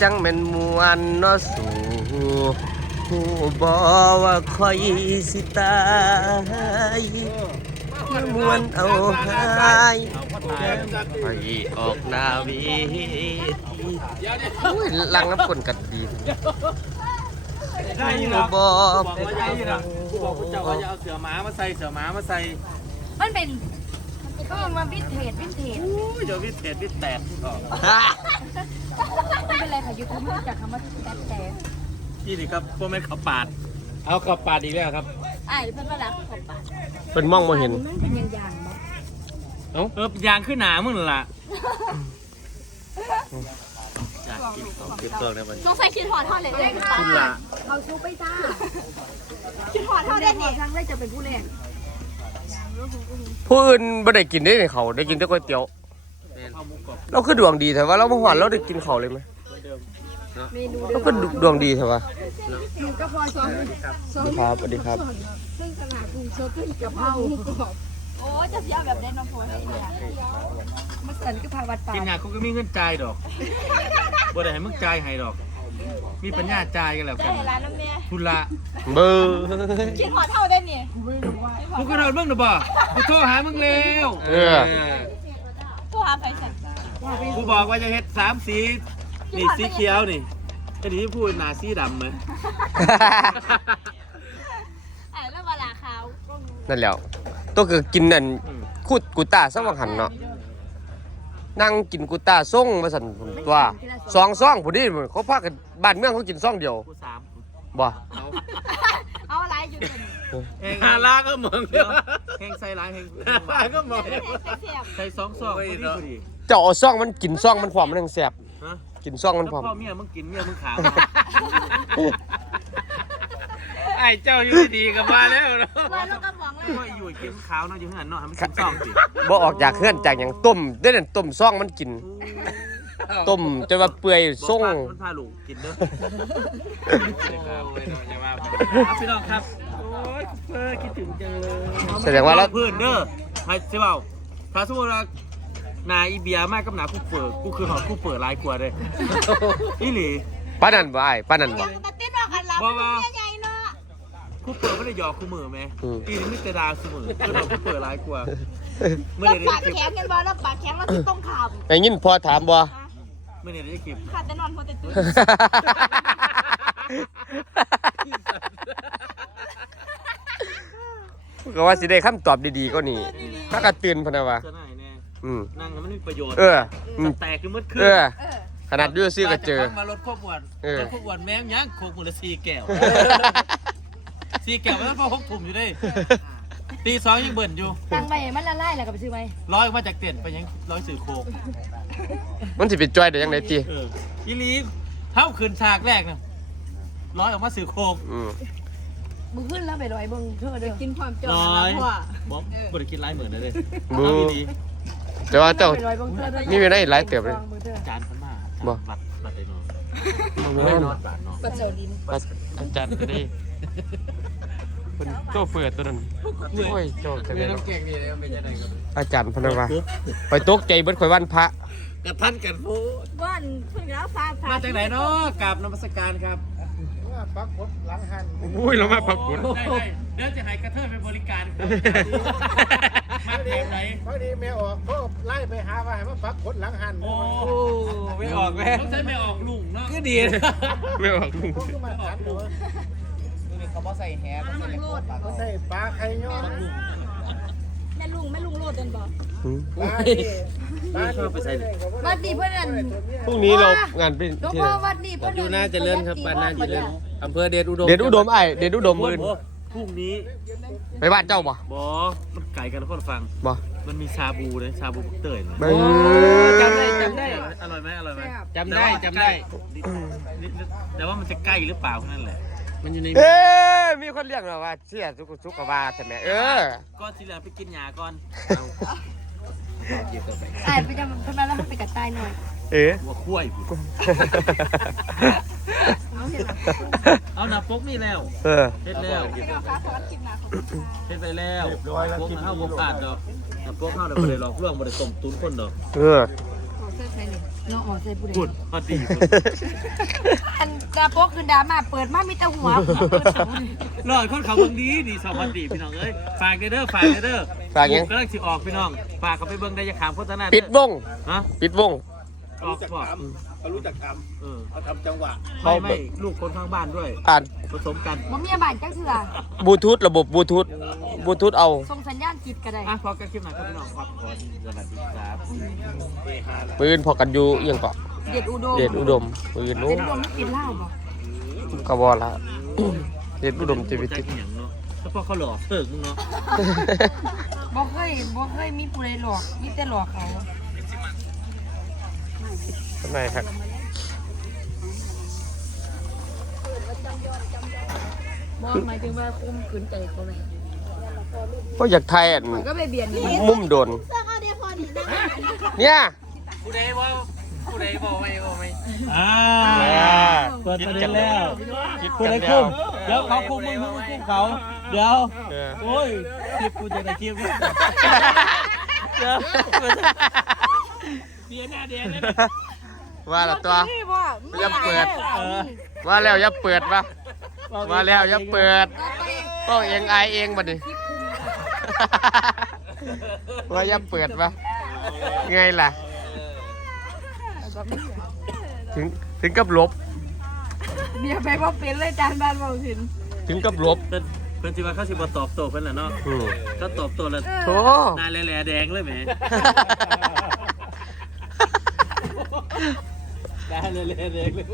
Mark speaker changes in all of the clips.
Speaker 1: จังแม่นมวนเนาะสู่หูบ่ว่าคอยสิตายมวนเอาหายไปออกหน้าเวทีลังน้ำก้นกัดดี
Speaker 2: ได้ยินหรอบอกว่าได้ยินหรอบอกคุณเจ้าว่าจะเอาเสือหมามาใส่เสือหมามาใส่
Speaker 3: มันเป็นก็มาวินเทจ
Speaker 2: เดี๋ยววิเศษวิแตกออก
Speaker 3: ไม่เป็นไรค่ะยูทูบมาจากคำว่าแต่
Speaker 2: นี่ดิครับพวกแม่ขับปาดเอาขับปาดอีกแล้วครับ
Speaker 3: เพื่อนมาแล้วขอบปาก
Speaker 1: เป็นมองมาเห็น
Speaker 3: มันเป็นยางๆ
Speaker 2: เอ้ายางขึ้นหนามึงล่ะ
Speaker 1: คิดตัวได้มั้ย
Speaker 3: ต้องใส่คิดหอดเท่าเลย
Speaker 2: คุณล่ะ
Speaker 3: เอาซุปไปจ้าคิดหอดเท่าเด่นเนี่ยครั้งแรกจะเป็นผู้เล่น
Speaker 1: ผู้อื่นไม่ได้กินได้เขาได้กินแต่ก๋วยเตี๋ยวเราคือดวงดีแต่ว่าเราเมื่อวานเราได้กินเขาเลยไหมเราก็ดวงดีใช่ปะ
Speaker 3: อยู่ก็พอซ้อม
Speaker 1: ครับสวัสดีครับ
Speaker 3: ซึ่งตลาดกรุงโซขึ้นกับเผาโอ้จะเสียแบบเด่นมาโพสเนี่ยมันสั่นก็พาวัดป่า
Speaker 2: กินงานกูก็มีเงินจ่ายดอกบ่ได้ให้มึงจ่ายให้ดอกมีปัญญาจ่ายกันแล้วกันคุณละ
Speaker 1: เบอร์
Speaker 3: คิดหอดเท่าเด่นเนี่ย
Speaker 2: กูก็โดนมึงหรือเปล่ากูโทรหามึงแล้ว
Speaker 3: โทรหาใครสั่ง
Speaker 2: กูบอกว่าจะเฮ็ด3 สีนี่สีเขียวนี่ไอ้ที่พูดหนาสีดำไหม
Speaker 3: แล้วเวลาเขา
Speaker 1: นั่นแหละตัวคือกินนั่นคูดกูต้าสว่างหันเนาะนั่งกินกูต้าส่งมาสั่นตัว2 ซองผู้นี้เขาพากันบ้านเมืองเขากินซองเดียวบ่
Speaker 3: เอาอะไรอยู่
Speaker 2: เฮงฮาลาก็มองเดียวเฮงใส่หลายเฮงลาก็มองใส่2 ซองพอดี
Speaker 1: เจ้าเอาซองมันกินซองมันพร้อมมันยังแซ่บกินซองมันพร้อม
Speaker 2: พ่อเมียมึงกินเมียมึงขาวไอ้เจ้าอยู่ดีกับมาแล้วเนาะว่าอยู่กินขาวเนาะอยู่ข้างหลังเนาะมันกินซองสิ
Speaker 1: บ่ออกจากเคลื่อนจากอย่างต้มได้นั่นต้มซองมันกินต้มจนว่าเปื่อยส่ง
Speaker 2: มันพาลูกกินเด้อพี่น้องครับโอ้ยเพื่อคิดถึงจังเลย
Speaker 1: แสดงว่าเรา
Speaker 2: เพื่อนเด้อให้ใช่เปล่าถ้าสมมติว่านายอีเบียมากกับหนากูคือหอดกูเปิดลายกลัวเลยอีหลี
Speaker 1: ป้านันบ่ไอ้ป้านันบ่
Speaker 2: บ่ว่ากูเปิดไม่ได้หยอกกูมือไหมอีนี่ไม่แต่ดาเสมอคือกูเปิดลายกลัว
Speaker 3: ไม่ได้ปากแข็งกันบ่แล้วปากแข็งแล้วที่ต้องขับ
Speaker 1: ไอ้ยินพอถามบ่
Speaker 2: ไม่ได้ได้คลิป
Speaker 3: ขาดแต่นอนพอแต่ตื่
Speaker 1: นก็ว่าสิได้คำตอบดีๆก็นี่ถ้าก็ตื่นพะนะวะ
Speaker 2: นั่งมันมีประโยชน์แตกคือมืดขึ้น
Speaker 1: ขนาดด้วยซื้อก็เจอ
Speaker 2: มาลดควบวนลดควบวนแม่งยังโคกมือละ4 แก้ว4 แก้วมันต้องพอ6 ถุ่มอยู่ได้ตี 2ยังเบิ่นอยู่
Speaker 3: ตังไปมันละลายแล้วก็ไปซื้อไหม
Speaker 2: ร้อยมาจากเต็นไปยังร้อยสื่อโคก
Speaker 1: มันสิเป็นจ้อยได้ยังไงจี
Speaker 2: อีลีเท่าคืนฉากแรกเนี่ยร้อยออกมาสื่อโคก
Speaker 3: มึงขึ้นแล้วไปร้อยมึงเธอเดี๋ยวกินความจอย
Speaker 2: บอกบริกินไล่เหมือนเลย
Speaker 1: บูแต่ว่าเจ้ามีเวลาอีกหลายเติบเลย
Speaker 2: จานพันมาบัดได้นอน
Speaker 3: ไม่นอนบัดเจอดิน
Speaker 1: อาจารย์จะได้เป็นโต๊ะเปิดตัวนั้นโอ้ยโจ๊กจะได้อาจารย์พนวาไปตกใจเบิดข่อยวันพระ
Speaker 2: กระทันกันฟู
Speaker 3: วันเพิ่งแล้วฟ้า
Speaker 2: มาจากไหนเนาะกราบนมัสการครับ
Speaker 4: ปักกดหลังหัน
Speaker 1: อุ้ยเรามาปักกด
Speaker 2: เดี๋ยวจะให้กระเทยไปบริการมาแถมไหน
Speaker 4: พอดีแม่ออกเขาไล่ไปหาว่าให้มาปักกดหลังหัน
Speaker 2: โอ้ไม่ออกแม่ต้องใช้ไม่ออกลุงเนาะก็ดี
Speaker 1: ไม่ออกลุง
Speaker 2: เขาบอกใส่แหเขาใส่โลด
Speaker 4: เขาใส่ปลาไข่ย้อน
Speaker 3: แม่ลุงโลดเดินบอก
Speaker 2: ชอบไปใส่
Speaker 3: วัดดีเพื่อน
Speaker 1: พรุ่งนี้เรางานเป็น
Speaker 3: ที่วัดดีเพื่อน
Speaker 2: อยู่น่าจะเลื่อนครับบ้านน่าจะเลื่อนอำเภอเดชอุดม
Speaker 1: ไอเดชอุดมมืน
Speaker 2: พรุ่งนี้
Speaker 1: ไปบ้านเจ้าบ่
Speaker 2: มันไก่กันคนฟัง
Speaker 1: บ่
Speaker 2: มันมีชาบูเลยชาบูเตย
Speaker 1: จำได้
Speaker 2: อร่อยไหมจำได้แต่ว่ามันจะใกล้หรือเปล่านั่นแหละมันอยู่ใน
Speaker 1: มีคนเรียกเราว่าเชี่ยสุกวาใช่ไหม
Speaker 2: ก็ทีหลังไปกินหญ้าก่อน
Speaker 3: ไปจำทำไมแล้วไปกัดใต้หน่อย
Speaker 2: หัวคุ้ยเอาหน้าปกนี่แล้วเฮ็ดแล้วเฮ็ดไปแล้วปกเข้าบ่ขาดดอกหน้าปกเข้าเดี๋ยวบ่ได้หลอกลวงบ่ได้ต้มตุ๋นคนดอก
Speaker 3: น้องหมอใส่ผู้ใด
Speaker 2: พูดพอดี
Speaker 3: อันดาโป๊กคือดราม่าเปิดมามีแต่หัว
Speaker 2: รอดคนเขาเบิ่งดีสวัสดีพี่น้องเอ้ยฝากเด้อฝากเด้อ
Speaker 1: ฝากยัง
Speaker 2: กำลังสิออกพี่น้องฝากเขาไปเบิ่งได้อย่าขามโฆษณา
Speaker 1: ปิดวง
Speaker 2: ฮะ
Speaker 1: ปิดวง
Speaker 2: ออกบอก
Speaker 4: เขารู้จักท
Speaker 2: เออ
Speaker 4: ำเขาทำจังหวะ
Speaker 2: ไม่ลูกคนข้างบ้านด้วย
Speaker 1: อ่าน
Speaker 2: ผสมกัน
Speaker 3: บ่มีบ้านจังเทื่อบ
Speaker 1: ลูทูธระบบบลูทูธเอา
Speaker 3: ส่งสัญญาณจิตก็ได้
Speaker 2: อ่ะพอกันคลิปหน่อยครับพี่น้องครับขอสวัสดีครับ
Speaker 1: ปืนพอกันอยู่เอียงเกาะ
Speaker 3: เด็ดอุดม
Speaker 1: เดชอุดมปืนนู้
Speaker 3: เด็ดอุดมไม่กินเหล้าบ่
Speaker 1: กระบอละ เดชอุดมจะไป
Speaker 2: ใจ
Speaker 1: ติด
Speaker 2: เหียงเนาะแล้วพอเขาหลอกเสิร์กมึงเนาะ
Speaker 3: บ่เคยมีผู้ใดหลอกมีแต่หลอกเขา
Speaker 1: ทำไมครับ
Speaker 3: บ่หมายถึงว่าคุมขืนใจเขาแม่
Speaker 1: ก็อยากไทยอ่ะ
Speaker 3: ก็ไปเบียดนี่
Speaker 1: มุมโดนเนี่ย
Speaker 2: ผู้ใดบอกไม่อ่าเปิดประเด็นแล้วผู้ใดคุมเดี๋ยวเขาคุมมึงคุมเขาเดี๋ยวโอ้ยคลิปกูจะได้คลิปเดี๋ยวเสียหน้าแดงเลย
Speaker 1: ว่าละตัว
Speaker 3: นี่บ่
Speaker 1: อย่าเปิด ว่าแล้วอย่าเปิดปะว่าแล้วอย่าเปิดก็เองอายเองบัดนี้ ว่าอย่าเปิดปะไงล่ะ ถึงกับลบ
Speaker 3: เบียร์ไปบ่เป็นเลยจานบ้านบ่ถึง
Speaker 1: ถึงกับลบ
Speaker 2: เป็นสิว่าเขาสิบ่ตอบโต้เพิ่นแหละเนาะ
Speaker 1: อืม
Speaker 2: ถ้าตอบโต้แล้ว
Speaker 1: โถ
Speaker 2: หน้าแหล่ๆแดงเลยแหมหน้าแหล่ๆแดงเลย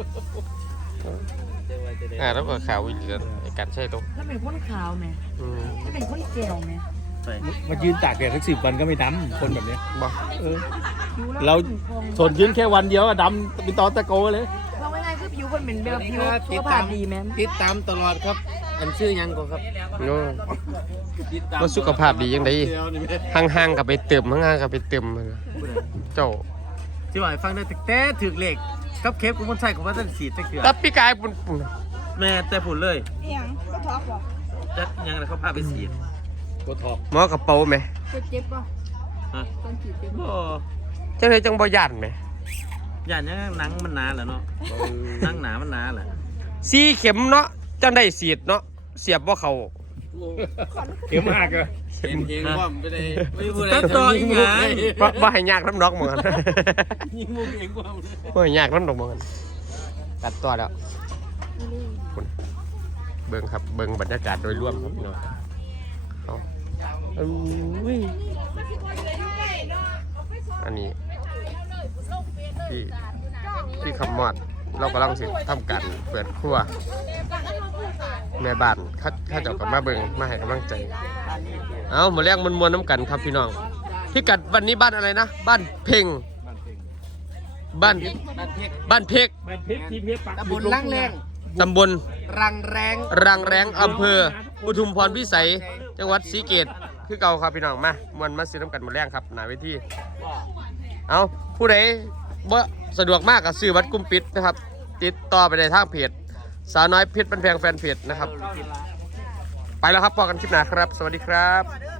Speaker 1: แล้วก็ข่าวอีกแล้วไอ้การใช่ตรง
Speaker 3: ถ้าเป็นคนขาวแม่
Speaker 1: อืม
Speaker 3: ถ้าเป็นคนแก้วแม่
Speaker 5: มายืนตากแดดสัก10 วันก็ไม่ดำคนแบบนี้
Speaker 1: บ่
Speaker 3: ผิว
Speaker 5: เรา ทนยืนแค่วันเดียวอะดำเป็นตอตะโกเลย
Speaker 3: เราไม่ง่ายคือผิวมันเป็นแบบผิวสุขภาพดีแม่
Speaker 2: ติดตามตลอดครับ อันชื่อยังก็ครับ
Speaker 1: โน่ว่าสุขภาพดียังไงห่างๆกับไปเติมห่างๆกับไปเติมมันน่ะเจ้า
Speaker 2: ที่ว่าให้ฟังได้แต่ถึกเลขกับเคปกูมันใช่ของว่าจะสีจักเกือ
Speaker 1: ตับปีกายปุ่น
Speaker 2: แม่แต่ผุนเลย
Speaker 3: เอียงก็ท็อปบ่
Speaker 2: จะยังไงเขาพาไปสีด
Speaker 1: หมอกระเป๋าไหม
Speaker 3: เจ็บบ่
Speaker 2: ฮะ
Speaker 3: ตอนฉีดเจ็บ
Speaker 2: โอ้
Speaker 1: จังไรจังบ่ย่านไหม
Speaker 2: ย่านยังหนังมันหนาแหละเนาะหนังหนามันหนาแหละ
Speaker 1: สีเข็มเนาะจังได้สีดเนาะเสียบว่าเขา
Speaker 5: เข็มหักอะ
Speaker 2: ตัดต่ออีกอย่าง
Speaker 1: บ่ให้ยากน้ำนอกเหมือนกัน
Speaker 2: ยิงมุกเองกว่าเลย
Speaker 1: บ่ให้ยากน้ำนอกเหมือนกันตัดต่อแล้วคุณเบิ่งครับเบิ่งบรรยากาศโดยรวมครับพี่น้องเอาอุ้ยอันนี้ที่คำมอดเรากำลังสิทำการเปิดครัวแม่บ้านข้าเจ้ากับมาเบิ่งมาให้กำลังใจเอามาเรียกมวลน้ำกันครับพี่น้องพี่กัดวันนี้บ้านอะไรนะบ้านเพ่งบ้านเพก
Speaker 5: มันพริกที่พริกปัก
Speaker 2: ตำบลลังแรง
Speaker 1: ตำบล
Speaker 2: รังแรง
Speaker 1: รังแรงอำเภออุทุมพรพิสัยจังหวัดศรีเกตคือเก่าครับพี่น้องมามวลมาซื้อน้ำกันมาแรงครับหน้าเวทีเอาผู้ใดบ่สะดวกมากกับซื้อวัดกุมปิดนะครับติดต่อไปในทางเพจสาวน้อยเพชรบันแพงแฟนเพจนะครับไปแล้วครับพอกันคลิปหน้าครับ สวัสดีครับ